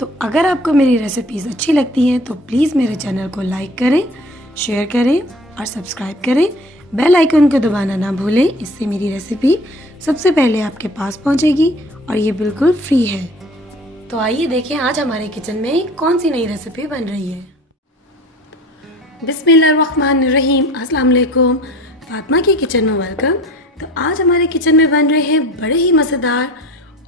तो अगर आपको मेरी रेसिपीज़ अच्छी लगती हैं तो प्लीज़ मेरे चैनल को लाइक करें, शेयर करें और सब्सक्राइब करें। बेल आइकन को दबाना ना भूलें, इससे मेरी रेसिपी सबसे पहले आपके पास पहुंचेगी और ये बिल्कुल फ्री है। तो आइए देखें आज हमारे किचन में कौन सी नई रेसिपी बन रही है। बिस्मिल्लाहिर्रहमानिर्रहीम, अस्सलाम वालेकुम। फातिमा की किचन में वेलकम। तो आज हमारे किचन में बन रहे हैं बड़े ही मज़ेदार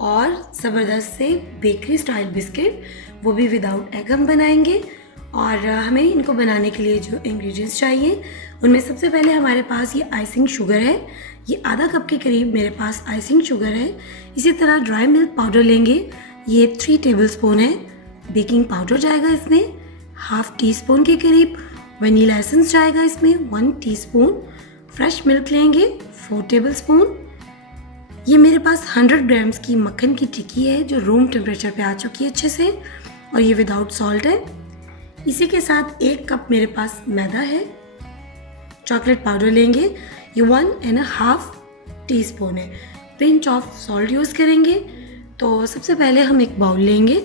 और ज़बरदस्त से बेकरी स्टाइल बिस्किट, वो भी विदाउट एग हम बनाएंगे। और हमें इनको बनाने के लिए जो इंग्रेडिएंट्स चाहिए उनमें सबसे पहले हमारे पास ये आइसिंग शुगर है। ये आधा कप के करीब मेरे पास आइसिंग शुगर है। इसी तरह ड्राई मिल्क पाउडर लेंगे, ये 3 टेबलस्पून है। बेकिंग पाउडर जाएगा इसमें हाफ टी स्पून के करीब। वनीला एसेंस जाएगा इसमें 1 टीस्पून। फ्रेश मिल्क लेंगे 4 टेबलस्पून। ये मेरे पास 100 ग्राम्स की मक्खन की टिक्की है जो रूम टेम्परेचर पे आ चुकी है अच्छे से, और ये विदाउट सॉल्ट है। इसी के साथ 1 कप मेरे पास मैदा है। चॉकलेट पाउडर लेंगे, ये 1.5 टीस्पून है। पिंच ऑफ सॉल्ट यूज़ करेंगे। तो सबसे पहले हम एक बाउल लेंगे।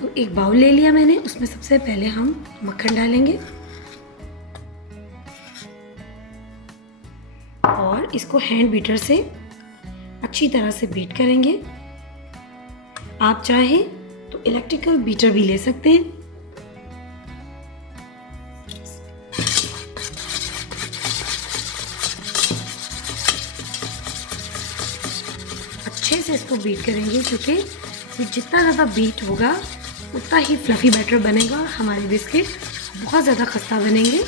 तो एक बाउल ले लिया मैंने, उसमें सबसे पहले हम मक्खन डालेंगे और इसको हैंड बीटर से अच्छी तरह से बीट करेंगे। आप चाहें तो इलेक्ट्रिकल बीटर भी ले सकते हैं। अच्छे से इसको बीट करेंगे क्योंकि ये जितना ज़्यादा बीट होगा उतना ही फ्लफ़ी बैटर बनेगा। हमारे बिस्किट बहुत ज़्यादा खस्ता बनेंगे।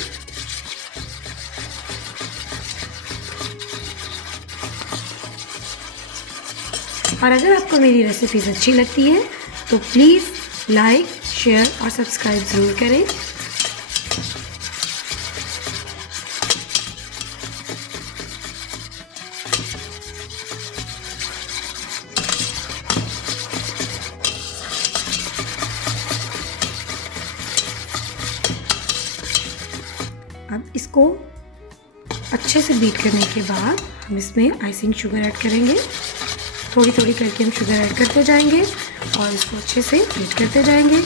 और अगर आपको मेरी रेसिपीज़ अच्छी लगती है तो प्लीज़ लाइक, शेयर और सब्सक्राइब ज़रूर करें। अब इसको अच्छे से बीट करने के बाद हम इसमें आइसिंग शुगर ऐड करेंगे। थोड़ी थोड़ी करके हम शुगर ऐड करते जाएंगे और इसको अच्छे से बीट करते जाएंगे।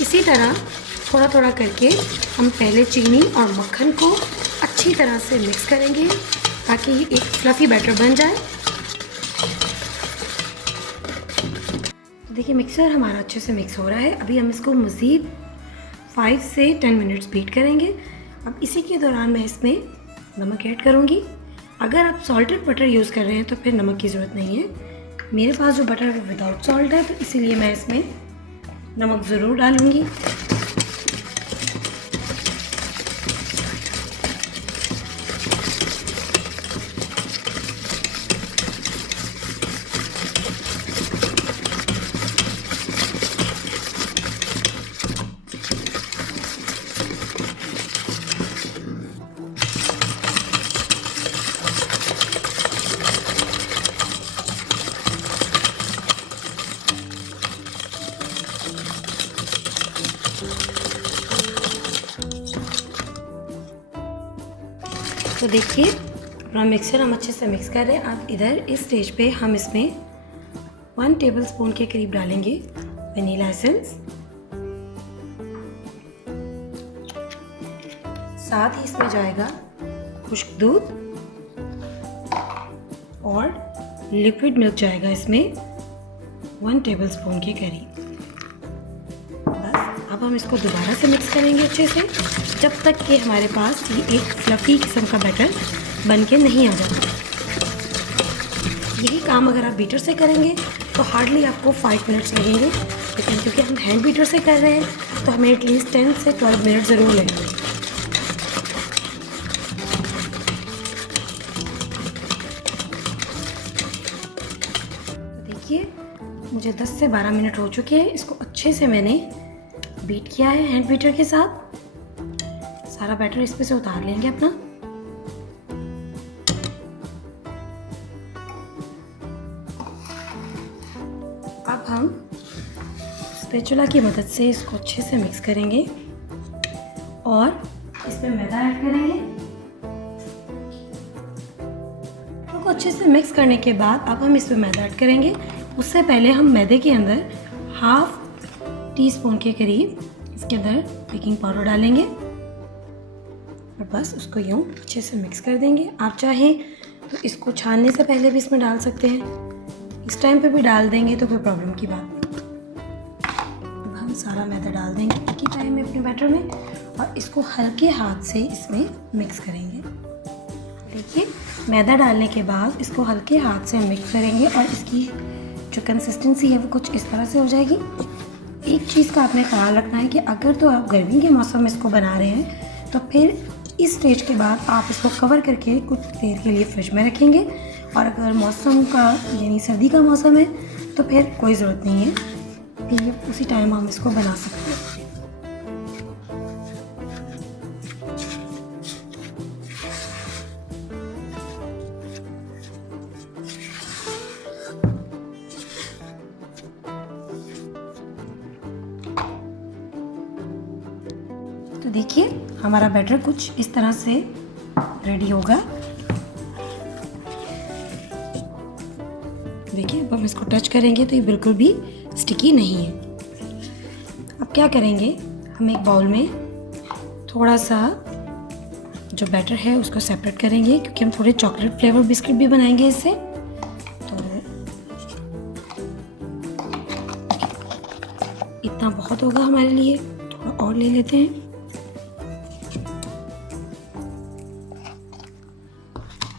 इसी तरह थोड़ा थोड़ा करके हम पहले चीनी और मक्खन को अच्छी तरह से मिक्स करेंगे ताकि ये एक फ्लफ़ी बैटर बन जाए। देखिए मिक्सर हमारा अच्छे से मिक्स हो रहा है। अभी हम इसको मज़ीद 5 से 10 मिनट्स बीट करेंगे। अब इसी के दौरान मैं इसमें नमक ऐड करूँगी। अगर आप सॉल्टेड बटर यूज़ कर रहे हैं तो फिर नमक की ज़रूरत नहीं है। मेरे पास जो बटर है वो विदाउट सॉल्ट है, तो इसीलिए मैं इसमें नमक ज़रूर डालूँगी। तो देखिए अपना मिक्सचर हम अच्छे से मिक्स कर रहे हैं। अब इधर इस स्टेज पे हम इसमें 1 टेबलस्पून के करीब डालेंगे वनीला एसेंस। साथ ही इसमें जाएगा खुश्क दूध और लिक्विड मिल्क जाएगा इसमें 1 टेबलस्पून के करीब। बस अब हम इसको दोबारा से मिक्स करेंगे अच्छे से जब तक कि हमारे पास ये एक फ्लफ़ी किस्म का बैटर बन के नहीं आ जाता। यही काम अगर आप बीटर से करेंगे तो हार्डली आपको 5 मिनट्स लगेंगे, लेकिन क्योंकि हम हैंड बीटर से कर रहे हैं तो हमें एटलीस्ट 10 से 12 मिनट ज़रूर लगेंगे। देखिए मुझे 10 से 12 मिनट हो चुके हैं। इसको अच्छे से मैंने बीट किया है हैंड बीटर के साथ। सारा बैटर इसमें से उतार लेंगे अपना। स्पैचुला की मदद से इसको अच्छे से मिक्स करेंगे और इसमें मैदा ऐड करेंगे। तो अच्छे से मिक्स करने के बाद अब हम इसमें मैदा ऐड करेंगे। उससे पहले हम मैदे के अंदर हाफ टी स्पून के करीब इसके अंदर बेकिंग पाउडर डालेंगे और बस उसको यूँ अच्छे से मिक्स कर देंगे। आप चाहें तो इसको छानने से पहले भी इसमें डाल सकते हैं, इस टाइम पे भी डाल देंगे तो कोई प्रॉब्लम की बात नहीं। अब हम सारा मैदा डाल देंगे एक ही टाइम में अपने बैटर में और इसको हल्के हाथ से इसमें मिक्स करेंगे। देखिए मैदा डालने के बाद इसको हल्के हाथ से मिक्स करेंगे और इसकी जो कंसिस्टेंसी है वो कुछ इस तरह से हो जाएगी। एक चीज़ का आपने ख्याल रखना है कि अगर तो आप गर्मी के मौसम में इसको बना रहे हैं तो फिर इस स्टेज के बाद आप इसको कवर करके कुछ देर के लिए फ्रिज में रखेंगे, और अगर मौसम का यानी सर्दी का मौसम है तो फिर कोई ज़रूरत नहीं है, फिर उसी टाइम हम इसको बना सकते हैं। तो देखिए हमारा बैटर कुछ इस तरह से रेडी होगा। देखिए अब हम इसको टच करेंगे तो ये बिल्कुल भी स्टिकी नहीं है। अब क्या करेंगे, हम एक बाउल में थोड़ा सा जो बैटर है उसको सेपरेट करेंगे, क्योंकि हम थोड़े चॉकलेट फ्लेवर बिस्किट भी बनाएंगे इससे। तो इतना बहुत होगा हमारे लिए, थोड़ा और ले लेते हैं।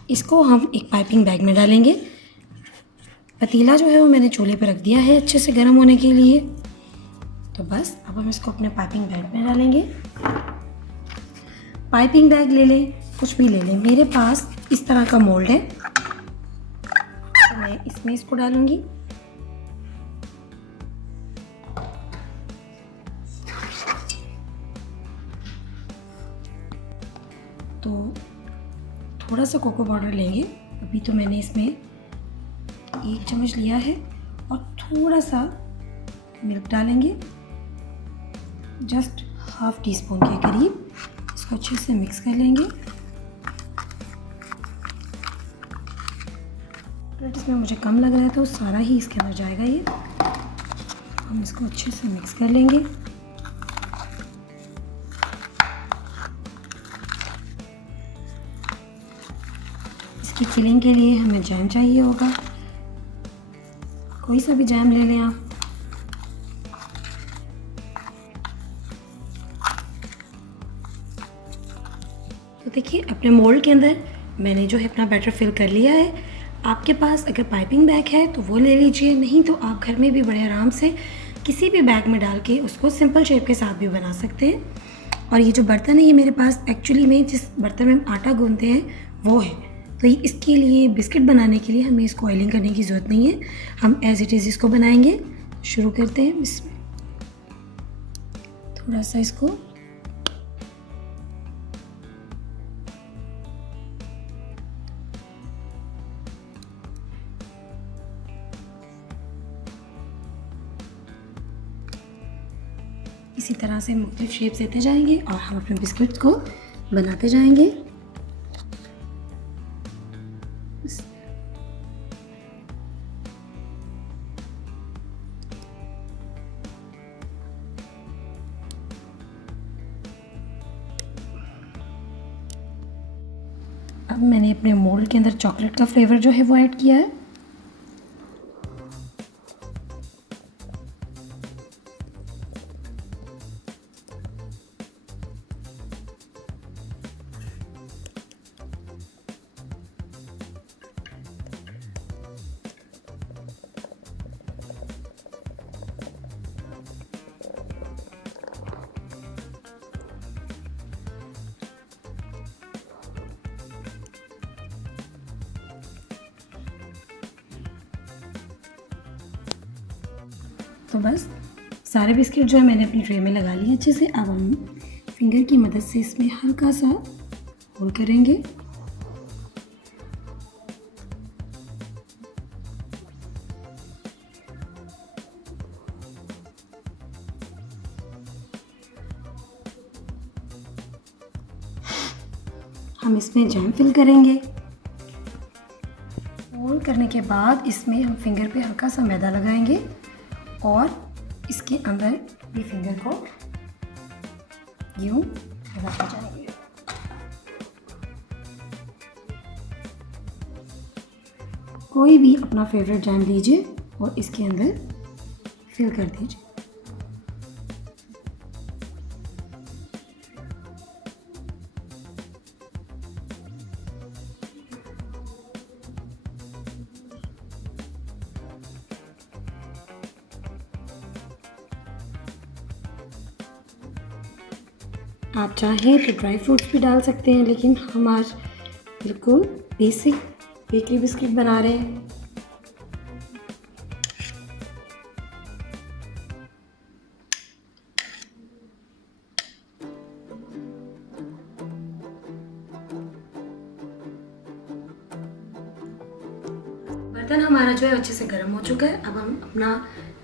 इसको हम एक पाइपिंग बैग में डालेंगे। पतीला जो है वो मैंने चूल्हे पर रख दिया है अच्छे से गर्म होने के लिए। तो बस अब हम इसको अपने पाइपिंग बैग में डालेंगे। पाइपिंग बैग ले लें, कुछ भी ले लें। मेरे पास इस तरह का मोल्ड है तो मैं इसमें इसको डालूंगी। तो थोड़ा सा कोको पाउडर लेंगे, अभी तो मैंने इसमें 1 चम्मच लिया है, और थोड़ा सा मिल्क डालेंगे, जस्ट हाफ टी स्पून के करीब। इसको अच्छे से मिक्स कर लेंगे। इसमें मुझे कम लग रहा है तो सारा ही इसके अंदर जाएगा ये। हम इसको अच्छे से मिक्स कर लेंगे। इसकी फिलिंग के लिए हमें जैम चाहिए होगा, कोई सा भी जैम ले लें आप। तो देखिए अपने मोल्ड के अंदर मैंने जो है अपना बैटर फिल कर लिया है। आपके पास अगर पाइपिंग बैग है तो वो ले लीजिए, नहीं तो आप घर में भी बड़े आराम से किसी भी बैग में डाल के उसको सिंपल शेप के साथ भी बना सकते हैं। और ये जो बर्तन है ये मेरे पास एक्चुअली में जिस बर्तन में हम आटा गूंथते हैं वो है, तो इसके लिए बिस्किट बनाने के लिए हमें इसको ऑयलिंग करने की ज़रूरत नहीं है। हम एज इट इज़ इसको बनाएंगे। शुरू करते हैं। इसमें थोड़ा सा इसको इसी तरह से मुख्तलिफ शेप देते जाएंगे और हम अपने बिस्किट्स को बनाते जाएंगे। अब मैंने अपने मोल्ड के अंदर चॉकलेट का फ्लेवर जो है वो ऐड किया है। तो बस सारे बिस्किट जो है मैंने अपनी ट्रे में लगा लिए अच्छे से। अब हम फिंगर की मदद से इसमें हल्का सा होल करेंगे। हम इसमें जैम फिल करेंगे। फोल्ड करने के बाद इसमें हम फिंगर पे हल्का सा मैदा लगाएंगे और इसके अंदर भी फिंगर को यूं लगाते जाएंगे। कोई भी अपना फेवरेट जैम लीजिए और इसके अंदर फिल कर दीजिए। आप चाहें तो ड्राई फ्रूट्स भी डाल सकते हैं, लेकिन हम आज बिल्कुल बेसिक बेकरी बिस्किट बना रहे हैं। बर्तन हमारा जो है अच्छे से गर्म हो चुका है। अब हम अपना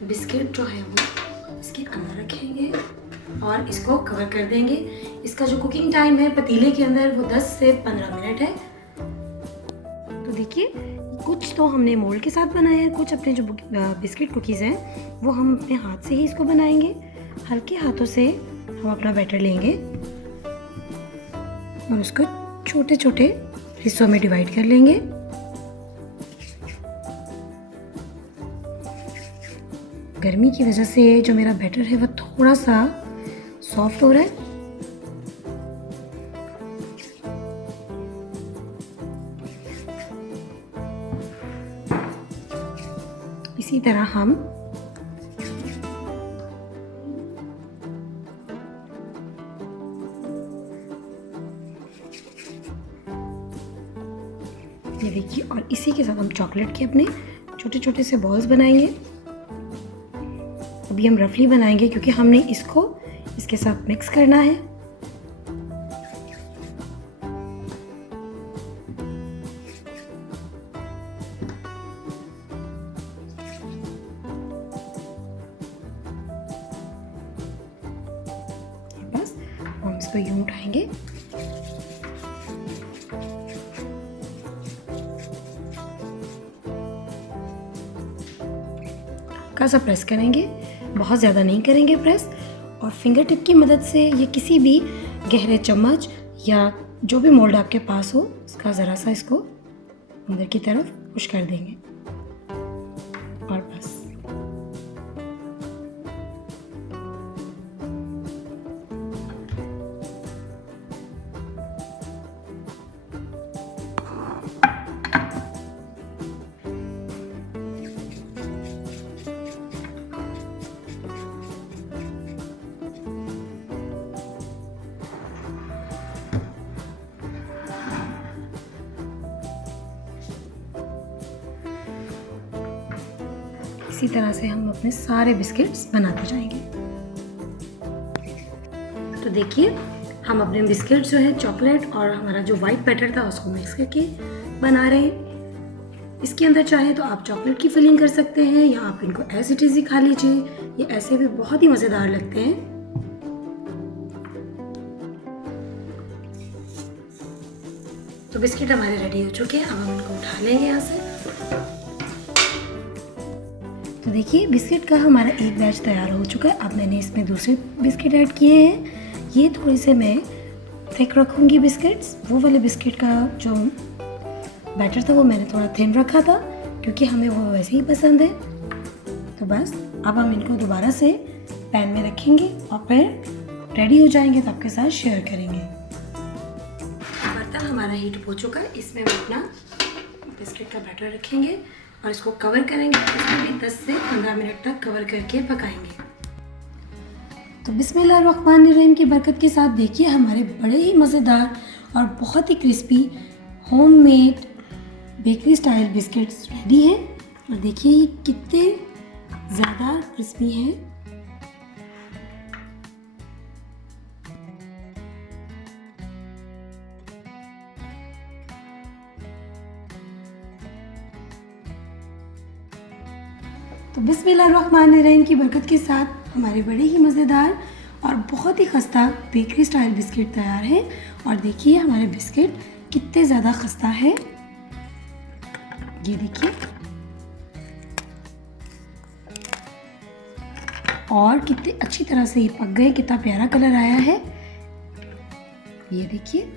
बिस्किट जो है वो इसके अंदर रखेंगे और इसको कवर कर देंगे। इसका जो कुकिंग टाइम है पतीले के अंदर वो 10 से 15 मिनट है। तो देखिए, कुछ तो हमने मोल्ड के साथ बनाया है, कुछ अपने जो बिस्किट कुकीज़ हैं वो हम अपने हाथ से ही इसको बनाएंगे। हल्के हाथों से हम अपना बैटर लेंगे और उसको छोटे छोटे हिस्सों में डिवाइड कर लेंगे। गर्मी की वजह से जो मेरा बैटर है वो थोड़ा सा सॉफ्ट हो रहा है। इसी तरह हम ये देखिए, और इसी के साथ हम चॉकलेट के अपने छोटे छोटे से बॉल्स बनाएंगे। अभी हम रफली बनाएंगे क्योंकि हमने इसको इसके साथ मिक्स करना है। बस हम इसको यूं उठाएंगे। हल्का सा प्रेस करेंगे, बहुत ज़्यादा नहीं करेंगे प्रेस, और फिंगर टिप की मदद से ये किसी भी गहरे चम्मच या जो भी मोल्ड आपके पास हो उसका ज़रा सा इसको अंदर की तरफ पुश कर देंगे और बस। इसी तरह से हम अपने सारे बिस्किट्स बनाते जाएंगे। तो देखिए, हम अपने बिस्किट्स जो है चॉकलेट और हमारा जो वाइट बैटर था उसको मिक्स करके बना रहे हैं। इसके अंदर चाहे तो आप चॉकलेट की फिलिंग कर सकते हैं या आप इनको ऐसे इट इज ही खा लीजिए, ये ऐसे भी बहुत ही मज़ेदार लगते हैं। तो बिस्किट हमारे रेडी हो चुके हैं, अब हम इनको उठा लेंगे यहाँ से। तो देखिए, बिस्किट का हमारा एक बैच तैयार हो चुका है। अब मैंने इसमें दूसरे बिस्किट ऐड किए हैं। ये थोड़े से मैं थिक रखूँगी बिस्किट्स। वो वाले बिस्किट का जो बैटर था वो मैंने थोड़ा थिन रखा था क्योंकि हमें वो वैसे ही पसंद है। तो बस अब हम इनको दोबारा से पैन में रखेंगे और फिर रेडी हो जाएंगे तो आपके साथ शेयर करेंगे। बर्तन हमारा हीट हो चुका है, इसमें हम अपना बिस्किट का बैटर रखेंगे और इसको कवर करेंगे। इसमें भी 10 से 15 मिनट तक कवर करके पकाएंगे। तो बिस्मिल्लाहिर्रहमानिर्रहीम की बरकत के साथ देखिए, हमारे बड़े ही मज़ेदार और बहुत ही crispy homemade bakery style biscuits ready हैं। और देखिए ये कितने ज़्यादा क्रिस्पी हैं। तो बिस्मिल्लाहिर्रहमानिर्रहीम की बरकत के साथ हमारे बड़े ही मज़ेदार और बहुत ही खस्ता बेकरी स्टाइल बिस्किट तैयार है। और देखिए हमारे बिस्किट कितने ज़्यादा खस्ता है, ये देखिए, और कितने अच्छी तरह से ये पक गए, कितना प्यारा कलर आया है, ये देखिए।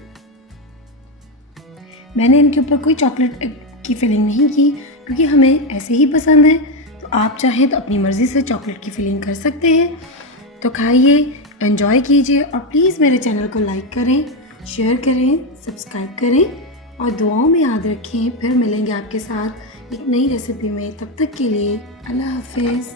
मैंने इनके ऊपर कोई चॉकलेट की फिलिंग नहीं की क्योंकि हमें ऐसे ही पसंद है। तो आप चाहें तो अपनी मर्ज़ी से चॉकलेट की फिलिंग कर सकते हैं। तो खाइए, एंजॉय कीजिए और प्लीज़ मेरे चैनल को लाइक करें, शेयर करें, सब्सक्राइब करें और दुआओं में याद रखें। फिर मिलेंगे आपके साथ एक नई रेसिपी में। तब तक के लिए अल्लाह हाफिज़।